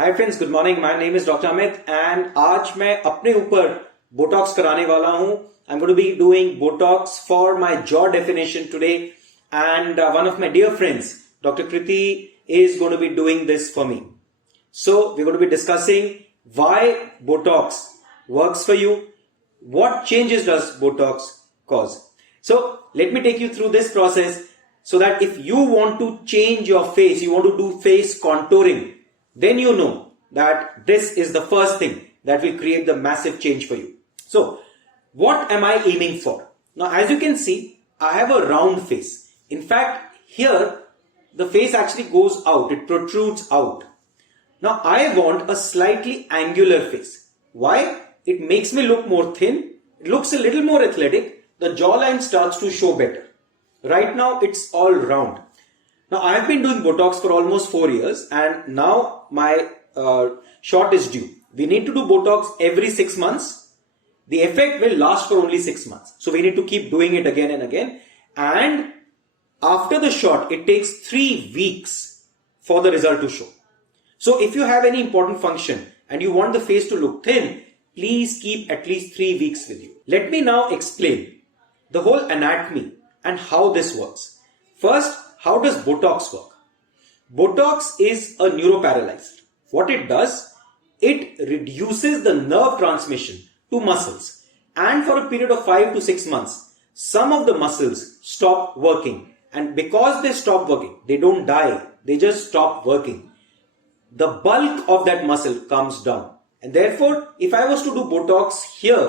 Hi friends, good morning. My name is doctor Amit and आज मैं अपने ऊपर बोटॉक्स कराने वाला हूं. I am going to be doing Botox for my jaw definition today and one of my dear friends doctor Kriti is going to be doing this for me. So we're going to be discussing why Botox works for you. What changes does Botox cause? So let me take you through this process so that if you want to change your face, you want to do face contouring, then you know that this is the first thing that will create the massive change for you. So what am I aiming for? Now as you can see, I have a round face. In fact, here the face actually goes out, it protrudes out. Now I want a slightly angular face. Why? It makes me look more thin, it looks a little more athletic, the jawline starts to show better. Right now it's all round. Now I have been doing Botox for almost 4 years and now my shot is due. We need to do Botox every 6 months. The effect will last for only 6 months. So we need to keep doing it again and again. And after the shot, it takes 3 weeks for the result to show. So if you have any important function and you want the face to look thin, please keep at least 3 weeks with you. Let me now explain the whole anatomy and how this works. First, how does Botox work? Botox is a neuroparalyzer. What it does, it reduces the nerve transmission to muscles. And for a period of 5 to 6 months, some of the muscles stop working. And because they stop working, they don't die, they just stop working. The bulk of that muscle comes down. And therefore, if I was to do Botox here,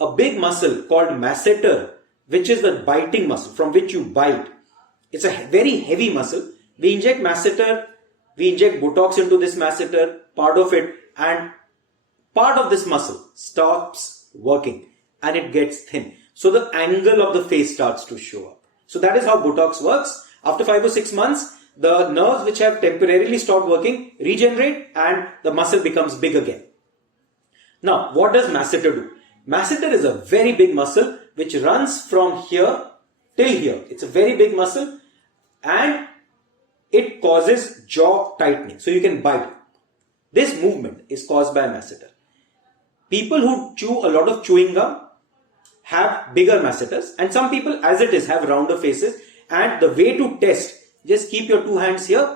a big muscle called Masseter, which is the biting muscle from which you bite, it's a very heavy muscle. We inject Masseter, we inject Botox into this Masseter, part of it, and part of this muscle stops working and it gets thin. So the angle of the face starts to show up. So that is how Botox works. After 5 or 6 months, the nerves which have temporarily stopped working regenerate and the muscle becomes big again. Now, what does Masseter do? Masseter is a very big muscle which runs from here till here. It's a very big muscle and it causes jaw tightening. So you can bite. This movement is caused by Masseter. People who chew a lot of chewing gum have bigger masseters, and some people as it is have rounder faces. And the way to test, just keep your 2 hands here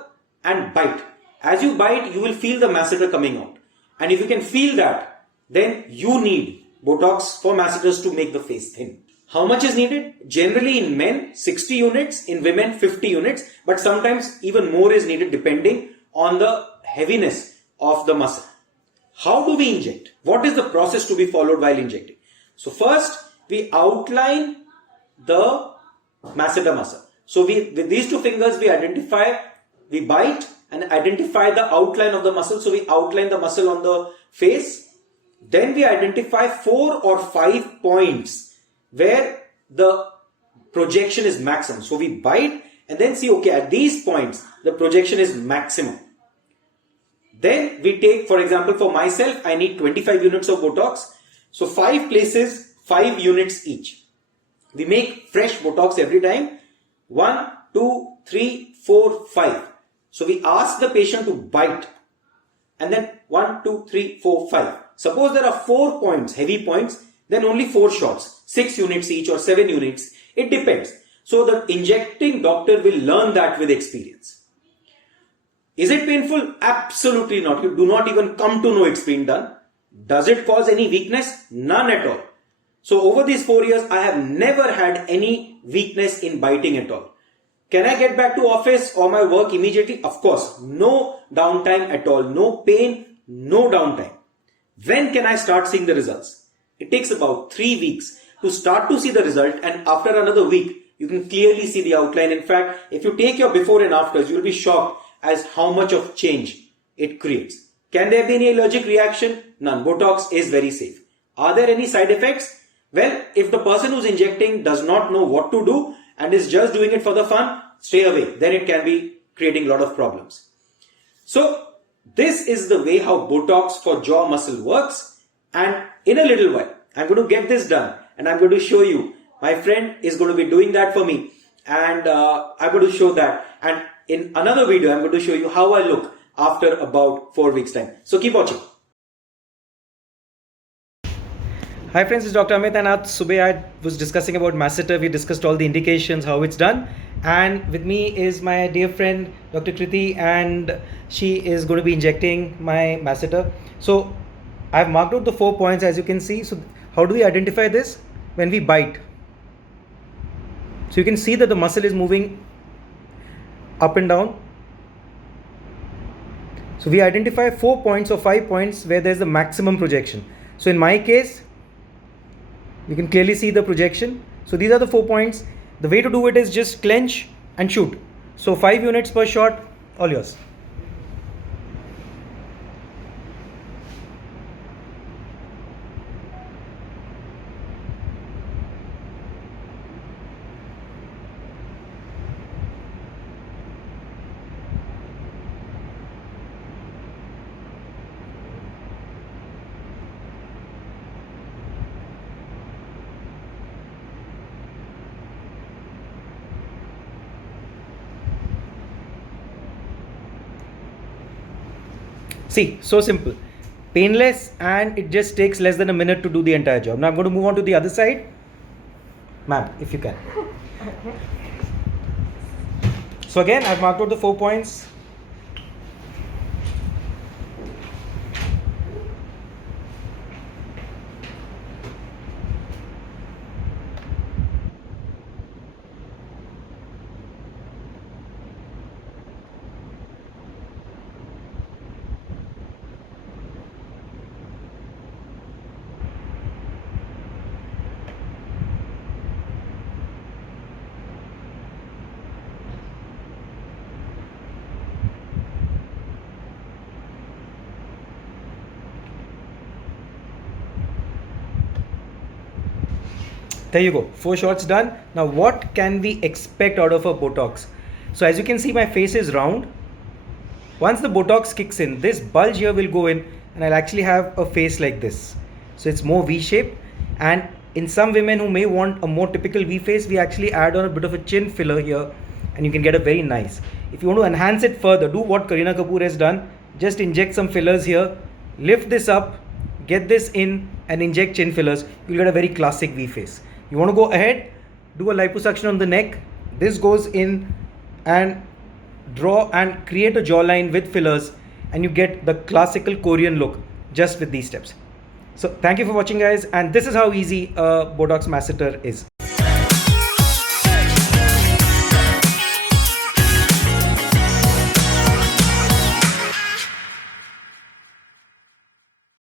and bite. As you bite, you will feel the masseter coming out, and if you can feel that, then you need Botox for masseters to make the face thin. How much is needed? Generally in men 60 units, in women 50 units, but sometimes even more is needed depending on the heaviness of the muscle. How do we inject? What is the process to be followed while injecting? So first, we outline the masseter muscle. So with these 2 fingers, we bite and identify the outline of the muscle. So we outline the muscle on the face. Then we identify 4 or 5 points where the projection is maximum. So we bite and then see, okay, at these points, the projection is maximum. Then we take, for example, for myself, I need 25 units of Botox. So 5 places, 5 units each. We make fresh Botox every time. 1, 2, 3, 4, 5. So we ask the patient to bite. And then 1, 2, 3, 4, 5. Suppose there are 4 points, heavy points, then only 4 shots. 6 units each or 7 units. It depends. So the injecting doctor will learn that with experience. Is it painful? Absolutely not. You do not even come to know it's been done. Does it cause any weakness? None at all. So over these 4 years, I have never had any weakness in biting at all. Can I get back to office or my work immediately? Of course. No downtime at all. No pain, no downtime. When can I start seeing the results? It takes about 3 weeks to start to see the result, and after another week, you can clearly see the outline. In fact, if you take your before and afters, you will be shocked as how much of change it creates. Can there be any allergic reaction? None. Botox is very safe. Are there any side effects? Well, if the person who's injecting does not know what to do and is just doing it for the fun, stay away. Then it can be creating a lot of problems. So this is the way how Botox for jaw muscle works. And in a little while, I'm going to get this done and I'm going to show you. My friend is going to be doing that for me. And I'm going to show that. And in another video, I'm going to show you how I look after about 4 weeks time. So keep watching. Hi friends, it's Dr. Amit, and आज सुबह I was discussing about Masseter. We discussed all the indications, how it's done, and with me is my dear friend Dr. Kriti, and she is going to be injecting my Masseter. So I've marked out the 4 points, as you can see. So how do we identify this? When we bite. So you can see that the muscle is moving up and down. So we identify 4 points or 5 points where there's the maximum projection. So in my case, you can clearly see the projection. So these are the 4 points. The way to do it is just clench and shoot. So 5 units per shot, all yours. See, so simple, painless, and it just takes less than a minute to do the entire job. Now I'm going to move on to the other side. Ma'am, if you can. Okay. So again, I've marked out the 4 points. There you go, 4 shots done. Now what can we expect out of a Botox? So as you can see, my face is round. Once the Botox kicks in, this bulge here will go in, and I'll actually have a face like this. So it's more V-shaped, and in some women who may want a more typical V face, we actually add on a bit of a chin filler here, and you can get a very nice. If you want to enhance it further, do what Kareena Kapoor has done. Just inject some fillers here, lift this up, get this in, and inject chin fillers. You'll get a very classic V face. You want to go ahead, do a liposuction on the neck. This goes in and draw and create a jawline with fillers, and you get the classical Korean look just with these steps. So thank you for watching, guys, and this is how easy a Botox Masseter is.